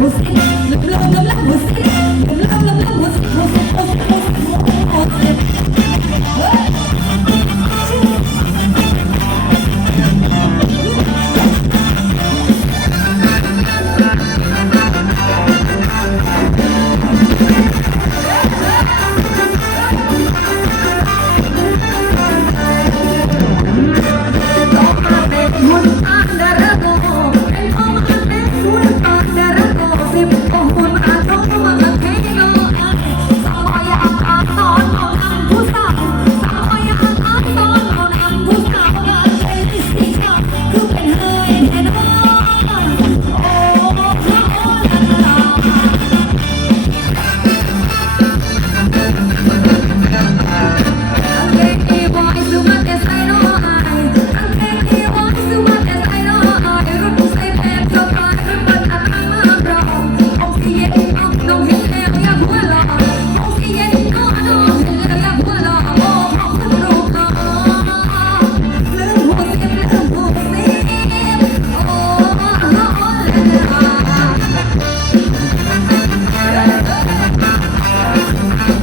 At Thank you.